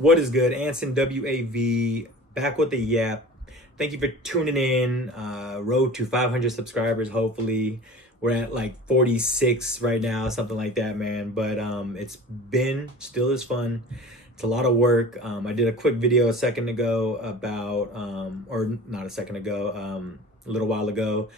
What is good? Anson WAV back with the Yap. Thank you for tuning in. Road to 500 subscribers. Hopefully, we're at like 46 right now, something like that, man. But it's been still is fun. It's a lot of work. I did a quick video a second ago about, or not a second ago, a little while ago,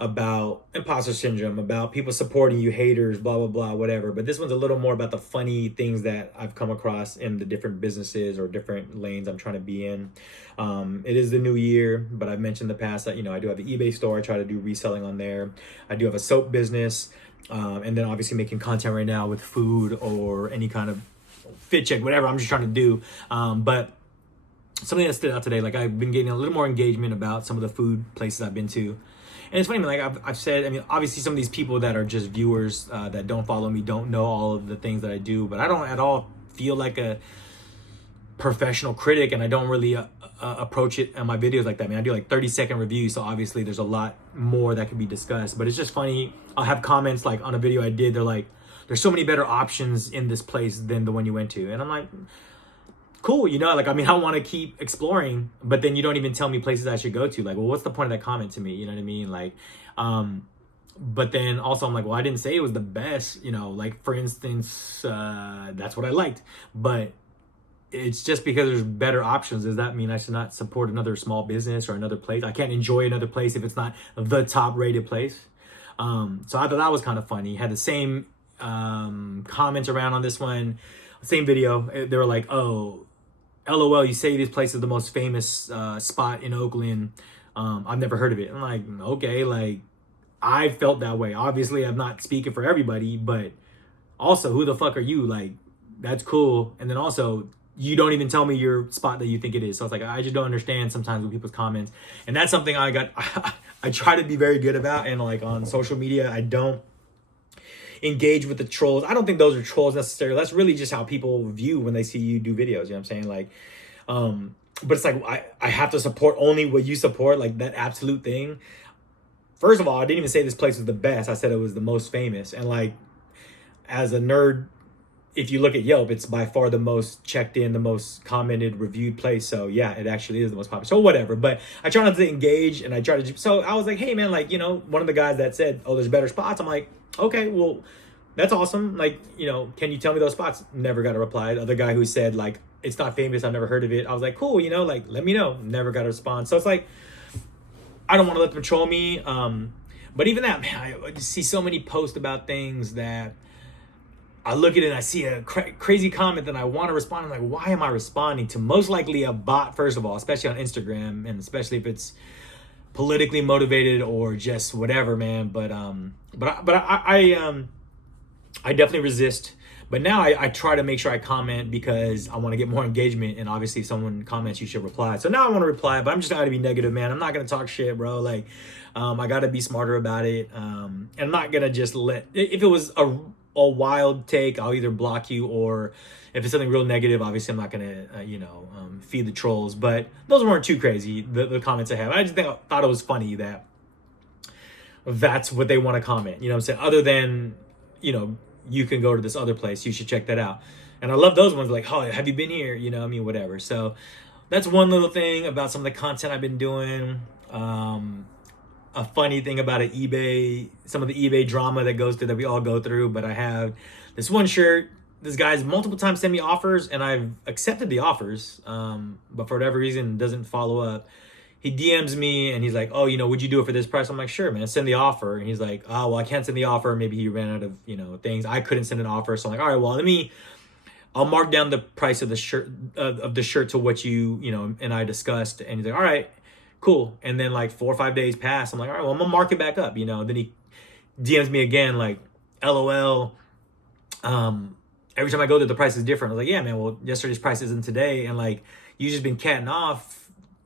about imposter syndrome, about people supporting you, haters, blah, blah, blah, whatever. But this one's a little more about the funny things that I've come across in the different businesses or different lanes I'm trying to be in. It is the new year, but I've mentioned in the past that, I do have an eBay store. I try to do reselling on there. I do have a soap business. And then obviously making content right now with food or any kind of fit check, whatever I'm just trying to do. But something that stood out today, like I've been getting a little more engagement about some of the food places I've been to. And it's funny, like I've said, obviously some of these people that are just viewers that don't follow me don't know all of the things that I do, but I don't at all feel like a professional critic, and I don't really approach it on my videos like that. I do like 30-second reviews, so obviously there's a lot more that can be discussed, but it's just funny. I'll have comments like on a video I did, they're like, there's so many better options in this place than the one you went to. And I'm like, cool, I want to keep exploring, but then you don't even tell me places I should go to. Like, well, what's the point of that comment to me? You know what I mean? Like, but then also I'm like, well, I didn't say it was the best, like for instance, that's what I liked, but it's just because there's better options. Does that mean I should not support another small business or another place? I can't enjoy another place if it's not the top rated place. So I thought that was kind of funny. Had the same comments around on this one, same video. They were like, oh, LOL, you say this place is the most famous spot in Oakland. I've never heard of it. I'm like, okay, like I felt that way. Obviously, I'm not speaking for everybody, but also, who the fuck are you? Like, that's cool. And then also, you don't even tell me your spot that you think it is. So it's like, I just don't understand sometimes with people's comments. And that's something I try to be very good about. And like on social media, I don't engage with the trolls. I don't think those are trolls necessarily. That's really just how people view when they see you do videos. You know what I'm saying? Like, but it's like, I have to support only what you support, like that absolute thing. First of all, I didn't even say this place was the best. I said it was the most famous. And like, as a nerd, if you look at Yelp, it's by far the most checked in, the most commented, reviewed place. So yeah, it actually is the most popular. So whatever. But I try not to engage, and I try to. So I was like, hey man, like, one of the guys that said, oh, there's better spots. I'm like, okay, well, that's awesome. Like, can you tell me those spots? Never got a reply. The other guy who said like, it's not famous, I've never heard of it. I was like, cool, like, let me know. Never got a response. So it's like, I don't want to let them troll me. But even that, man, I just see so many posts about things that I look at it and I see a crazy comment that I want to respond. I'm like, why am I responding to? Most likely a bot, first of all, especially on Instagram, and especially if it's politically motivated or just whatever, man. But I definitely resist. But now I try to make sure I comment because I want to get more engagement. And obviously, if someone comments, you should reply. So now I want to reply, but I'm just not going to be negative, man. I'm not going to talk shit, bro. Like, I got to be smarter about it. And I'm not going to just if it was a wild take, I'll either block you, or if it's something real negative, obviously I'm not going to, feed the trolls. But those weren't too crazy, the comments I have. I just thought it was funny that that's what they want to comment. You know what I'm saying? Other than, you can go to this other place, you should check that out. And I love those ones, like, oh, have you been here? Whatever. So that's one little thing about some of the content I've been doing. A funny thing about eBay, some of the eBay drama that goes through, that we all go through. But I have this one shirt. This guy's multiple times sent me offers, and I've accepted the offers, but for whatever reason doesn't follow up. He DMs me and he's like, oh, would you do it for this price? I'm like, sure, man, send the offer. And he's like, oh, well, I can't send the offer. Maybe he ran out of, things. I couldn't send an offer. So I'm like, all right, well, I'll mark down the price of the shirt to what you and I discussed. And he's like, all right, cool. And then like 4 or 5 days pass. I'm like, all right, well, I'm gonna mark it back up, Then he DMs me again, like, LOL. Every time I go there, the price is different. I was like, yeah, man, well, yesterday's price isn't today. And like, you just been catting off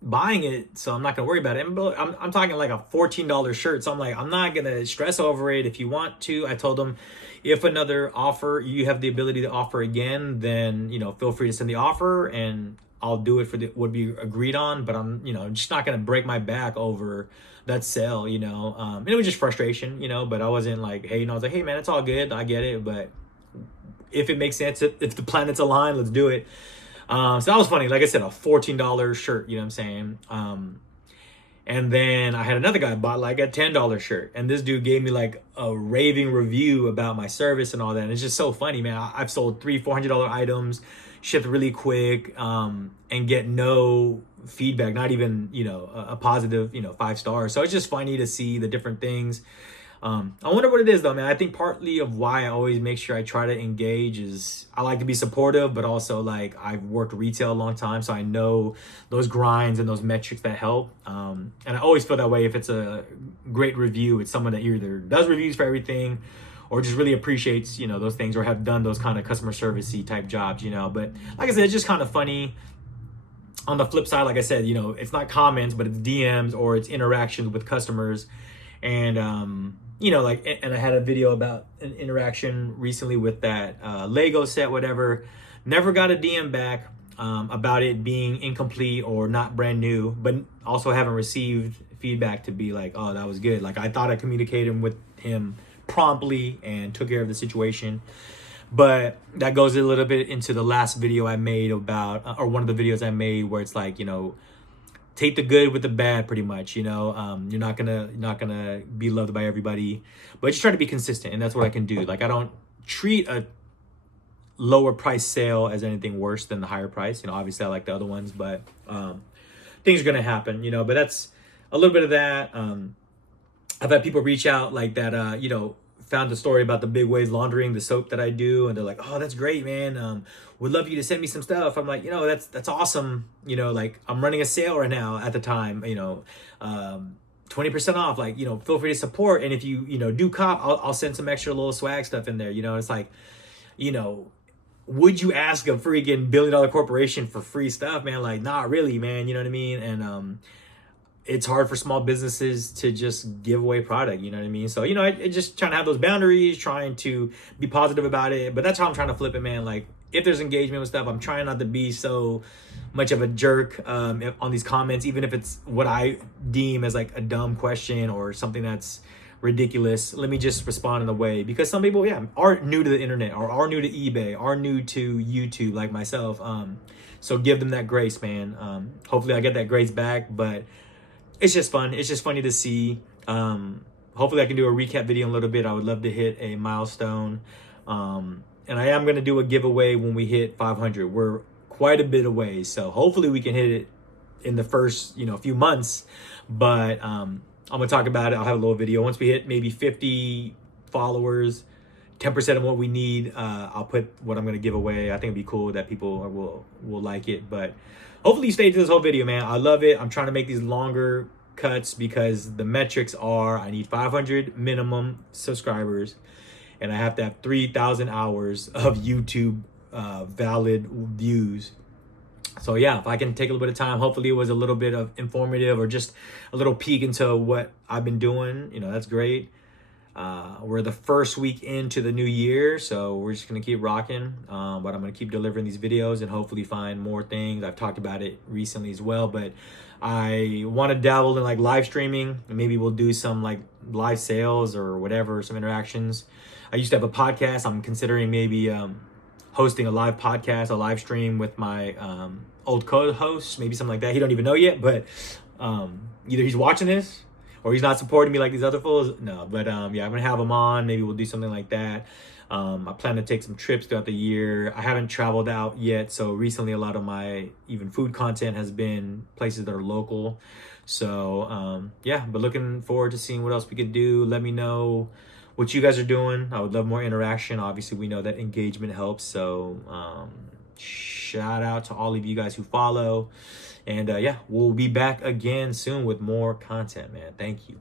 buying it, so I'm not gonna worry about it. And I'm talking like a $14 shirt, so I'm like, I'm not gonna stress over it. If you want to, I told them, if another offer, you have the ability to offer again, then feel free to send the offer and I'll do it for what we agreed on. But I'm just not gonna break my back over that sale. And it was just frustration, but I wasn't like, hey, I was like, hey man, it's all good, I get it, but if it makes sense, if the planets align, let's do it. So that was funny. Like I said, a $14 shirt, you know what I'm saying? And then I had another guy bought like a $10 shirt, and this dude gave me like a raving review about my service and all that. And it's just so funny, man. I've sold $400 items, shipped really quick, and get no feedback, not even, you know, a positive, you know, 5 stars. So it's just funny to see the different things. I wonder what it is though, man. I think partly of why I always make sure I try to engage is I like to be supportive, but also like I've worked retail a long time, so I know those grinds and those metrics that help. And I always feel that way if it's a great review. It's someone that either does reviews for everything or just really appreciates, you know, those things, or have done those kind of customer servicey type jobs, you know. But like I said, it's just kind of funny. On the flip side, like I said, you know, it's not comments, but it's DMs or it's interactions with customers. And you know, like, and I had a video about an interaction recently with that Lego set, whatever. Never got a DM back about it being incomplete or not brand new, but also haven't received feedback to be like, oh, that was good. Like, I thought I communicated with him promptly and took care of the situation. But that goes a little bit into the last video I made about, or one of the videos I made where it's like, you know, take the good with the bad, pretty much. You know, you're not gonna be loved by everybody, but just try to be consistent, and that's what I can do. Like, I don't treat a lower price sale as anything worse than the higher price. You know, obviously I like the other ones, but things are gonna happen. You know, but that's a little bit of that. I've had people reach out like that. You know, found the story about the Big Waves laundering, the soap that I do, and they're like, oh, that's great, man. Would love you to send me some stuff. I'm like, you know, that's awesome. You know, like, I'm running a sale right now at the time, you know, 20% off, like, you know, feel free to support. And if you know, do cop, I'll send some extra little swag stuff in there. You know, it's like, you know, would you ask a freaking billion-dollar corporation for free stuff, man? Like, not really, man. You know what I mean? And it's hard for small businesses to just give away product, you know what I mean? So, you know, I just trying to have those boundaries, trying to be positive about it. But that's how I'm trying to flip it, man. Like, if there's engagement with stuff, I'm trying not to be so much of a jerk on these comments, even if it's what I deem as like a dumb question or something that's ridiculous. Let me just respond in a way, because some people, yeah, are new to the internet, or are new to eBay, are new to YouTube, like myself. So give them that grace, man. Hopefully I get that grace back, but it's just fun. It's just funny to see. Hopefully I can do a recap video in a little bit. I would love to hit a milestone. And I am going to do a giveaway when we hit 500. We're quite a bit away. So hopefully we can hit it in the first, you know, few months. But I'm going to talk about it. I'll have a little video. Once we hit maybe 50 followers, 10% of what we need, I'll put what I'm going to give away. I think it'd be cool that people will like it. But hopefully you stay to this whole video, man. I love it. I'm trying to make these longer cuts because the metrics are, I need 500 minimum subscribers, and I have to have 3,000 hours of YouTube valid views. So yeah, if I can take a little bit of time, hopefully it was a little bit of informative or just a little peek into what I've been doing, you know, that's great. We're the first week into the new year, so we're just gonna keep rocking. But I'm gonna keep delivering these videos and hopefully find more things. I've talked about it recently as well, but I want to dabble in like live streaming, and maybe we'll do some like live sales or whatever, some interactions. I used to have a podcast. I'm considering maybe hosting a live podcast, a live stream with my old co-host, maybe something like that. He don't even know yet, but either he's watching this or he's not supporting me like these other fools. No, but yeah, I'm gonna have him on. Maybe we'll do something like that. I plan to take some trips throughout the year. I haven't traveled out yet, so recently a lot of my even food content has been places that are local. So yeah, but looking forward to seeing what else we could do. Let me know what you guys are doing. I would love more interaction. Obviously, we know that engagement helps. So shout out to all of you guys who follow. And yeah, we'll be back again soon with more content, man. Thank you.